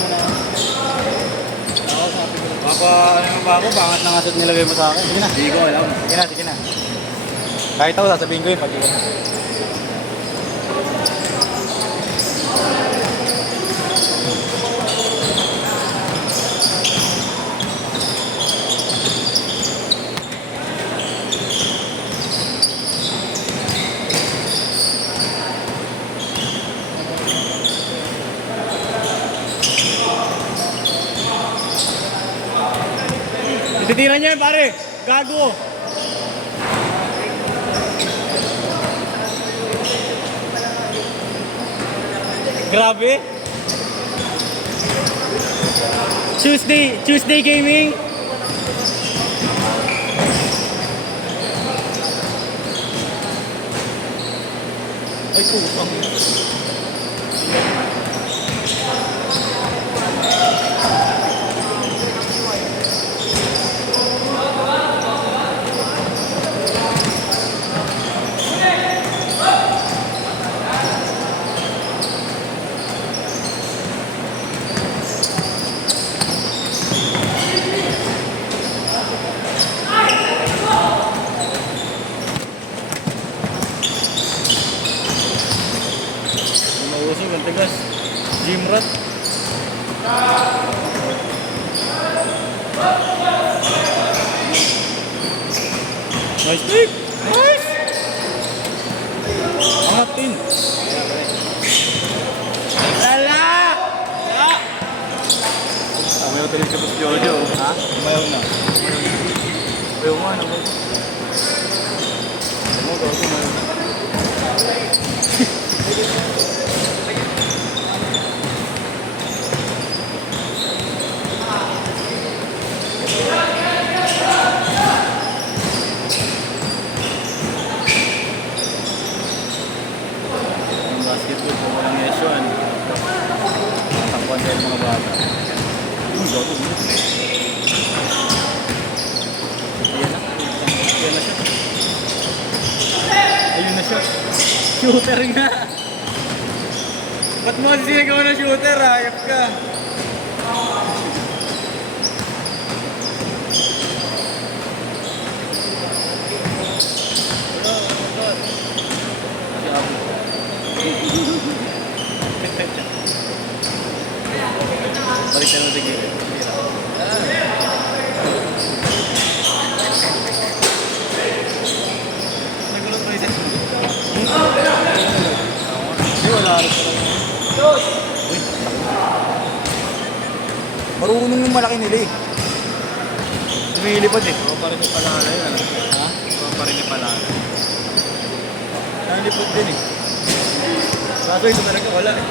mo na yan. Ako, sabi ko. Ano ba ako? Pangat na nga suit nilagay mo sa akin. Sige na. Hindi ko alam. Sige na. Kahit ako, sasabihin ko yun pag iwan. Titira niya yun, pare. Gago. Grabe. Tuesday gaming. Ay, putang. Usog ang tigas. Gym rat. Nice pick. Nice. Angatin. Lala. Umayaw tayo sa Jojo. Ha? Umayaw na. Umayaw nga naman. Umayaw na. Basketball po walang yesyon. Takbuhan tayo mga bata. Gato mo. Yan na siya. Ayun na siya. Shooter nga. Ba't mo kasi sinagawa na shooter ha? Ayap ka. Balik ka na sa gilid. Nagulot mo isa. Hindi, wala halos pa lang. Uy, marunong yung malaki nila eh. Lumilipad eh. Mga pa rin yung palala yun. Ha? Mga pa rin yung palala. Nalipad din eh. Kaso ito talaga wala eh.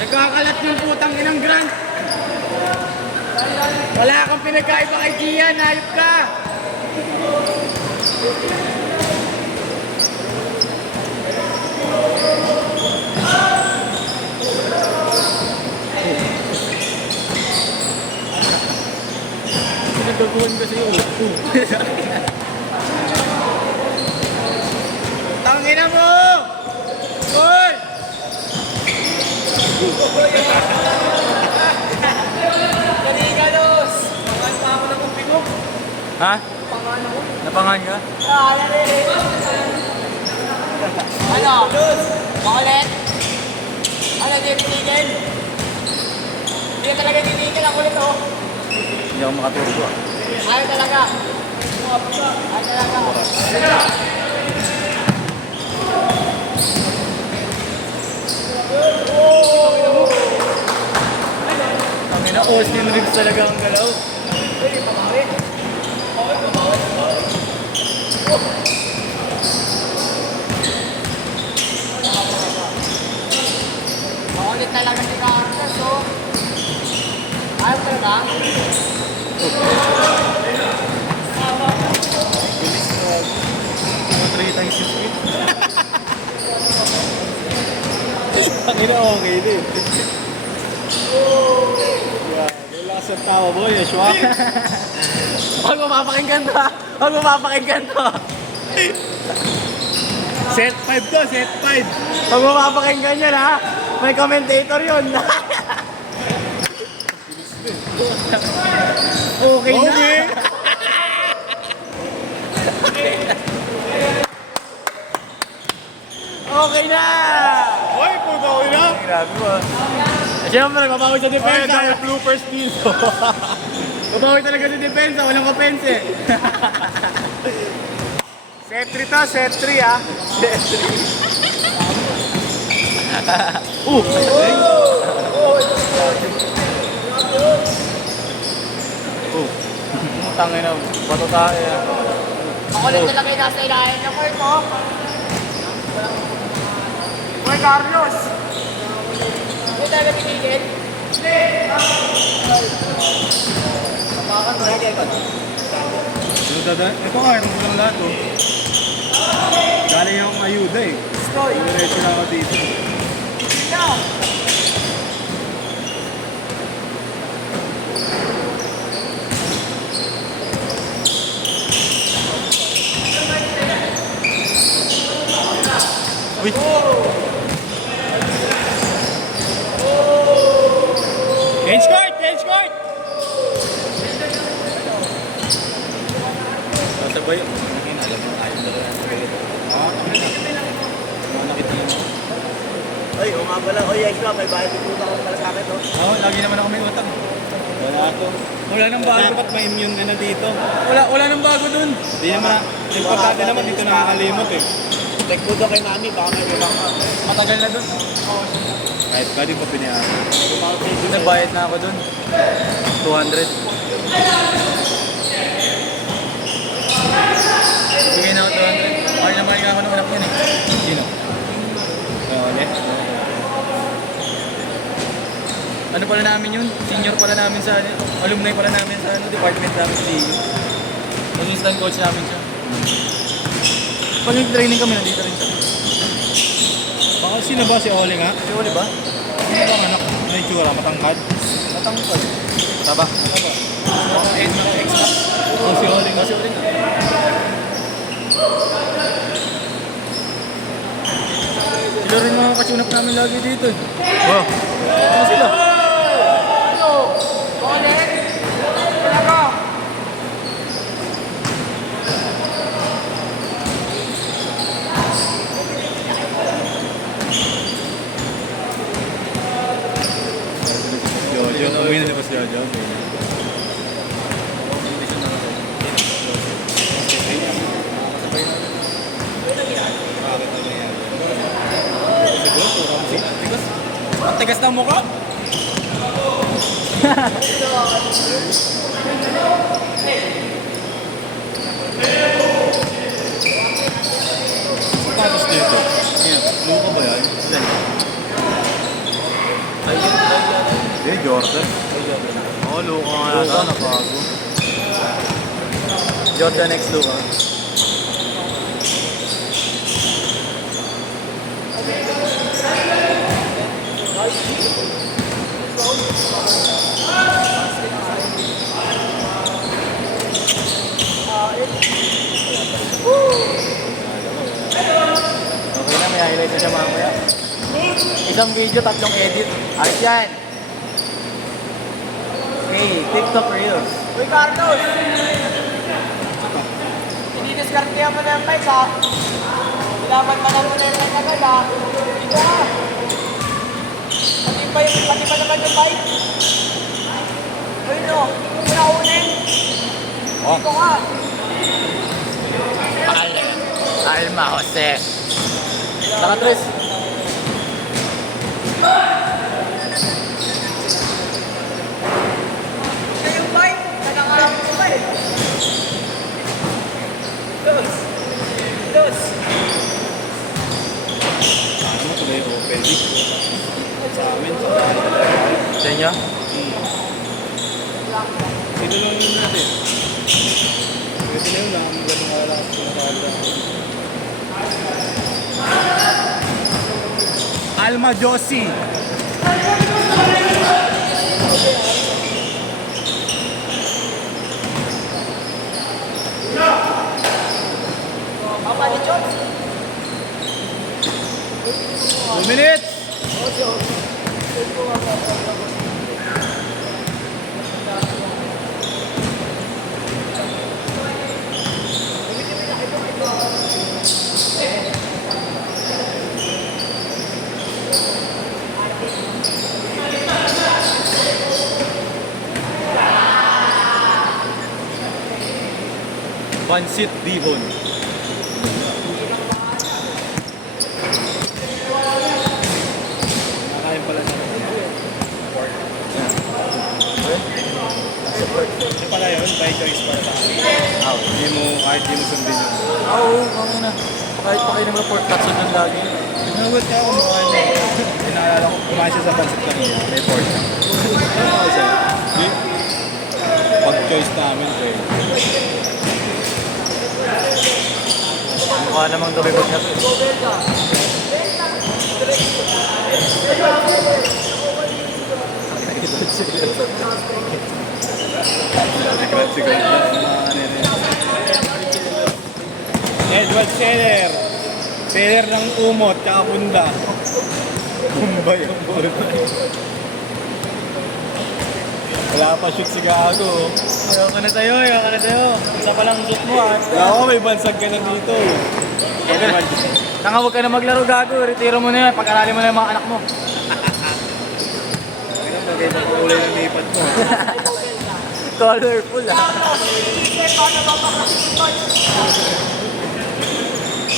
Nagkakalat yung putang inang Grant. Wala kang pinagkaiba kay Gian, hayop ka. Pinagkaguhan kasi yung tangina mo! Hoy! Kanigalos! Pangan pa ako na kong pigong. Ha? Pangan ako. Napangan ka? Ano? Makulit? Ano, hindi tinigil? Hindi ka talaga tinigil. Ang kulit oh. Hindi ako makaturbo ah. Ayaw talaga. Ayaw talaga. Kami na Austin Reeves talaga ang galaw. Uy, pamawi. Pamawi. Makulit talaga si Carlos, oh. Ayaw talaga. Bilis na. 3 times yung speed. Ang ina okay din. Yeah, Lakas ang tawa mo, Yeshua. Huwag mo mapakinggan to, ha? Huwag mo mapakinggan to. Set 5 to, set 5. Huwag mo mapakinggan yan, ha? May commentator yun. Okay na. Okay na! Hoy, puto ko na. Grabe mo. Siyempre, mabawi sa Ay, depensa. dahil bloopers dito. Mabawi talaga sa depensa. Walang kapense. Set 3 to, set 3 ah. Set 3. Tangin na, bato tayo. Ako ulit talaga yung nasa ilalim ng court mo. Boy Carlos! Hindi talaga pinigil? Ito nga, yung lang lahat oh. Galing yung ayuda eh. Diretso na ako dito. Uy! Change court! Change court! Sabay. Alam mo, ayaw talaga na sabay ito. Nakita mo. Oy, umabala. Oy, extra. May bayad yung puta ko pala sa akin, no? Oo, lagi naman ako may utang. Wala to. Wala nang bago. Dapat may immune ka na dito. Wala nang bago dun. Di naman. Importante naman dito nakakalimot eh. Nagpudo kay mami, baka may bilang ka. Matagal na dun. Kahit pa di pa pinayaran. Nagbayad na ako dun. 200. Bigay na ako 200. Mahal na mahal nga ako ng anak yan eh. Sino? Ulit. Ano pala namin yun? Senior pala namin sa ano? Alumni pala namin sa ano? Department namin sa DU. Assistant coach namin siya. Pag nag-training kami, nandito rin siya. Baka sino ba? Si Oli nga? Si Oli ba? Sino ba ang anak? Ano yung tsura? Matangkad? Matangkad. Taba? Taba. Extra? Oh, si Oli nga. Si Oli nga. Sila rin mga kasunap namin lagi dito eh. Wow. Ano sila? Ano? Ulit? Talaga? Jojo. Umuwi na si Boss Jojo. Ang tigas ng mukha. Tapos dito. Ayan, luka ba yan? Eh, Jordan. Oo, luka nga yata. Nabago. Jordan X Luka. Okay na, may highlight na siya mamaya. Isang video, 3 edit. Ayos yan. Okay, TikTok Reels. Boy Carlos! Dinidiskartehan mo na yung bike ha? Kailangan pa na muna yung agad ha? Dito ha? Pati pa naman yung bike? Ayun o, pinaunin. Oh. Dito ka. Alma Jose. Saka Tres. Siya yung bike. Nagkakaroon ko ba eh? Dos. Ano tuloy yung open dick? Sa amin, sa bahay talaga. Sa inyo? Sino lang yun natin? Pwede na yun lang. Ang ganun wala sa pinakabra. Alma Josie. Pancit Bihon. Nakain pala siya. Pork. Ito pala yun, by choice para sa akin. Hindi mo, kahit di mo sundin yun. Oo, ano na. Kahit pa kayo naman pork tatsun ng lagi. Nagot kaya kung mukha niya. Pinaalala ko, kumain siya sa pancit kanina. May pork na. Ano ako sa'yo? Hindi. Pag-choice namin eh. Mukha namang dumibot na to eh. Sigurad na mga ano yun. Edward Seller. Seller ng umot, tsaka bunda. Bumba yung bunda. Wala pa shoot si Gago. Ayaw ka na tayo. Isa pa lang shoot mo ah. Wala ko, may bansag ka na dito. Tanga, huwag ka na maglaro gago. Retiro mo na yan. Pag-arali mo na yung mga anak mo. Maganda ko kulay ng lipat mo. Colorful ah.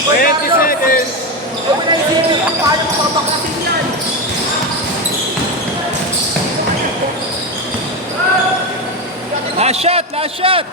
20 seconds! Huwag mo na isipin kung paano mo papaklasin yan. Last shot! Last shot!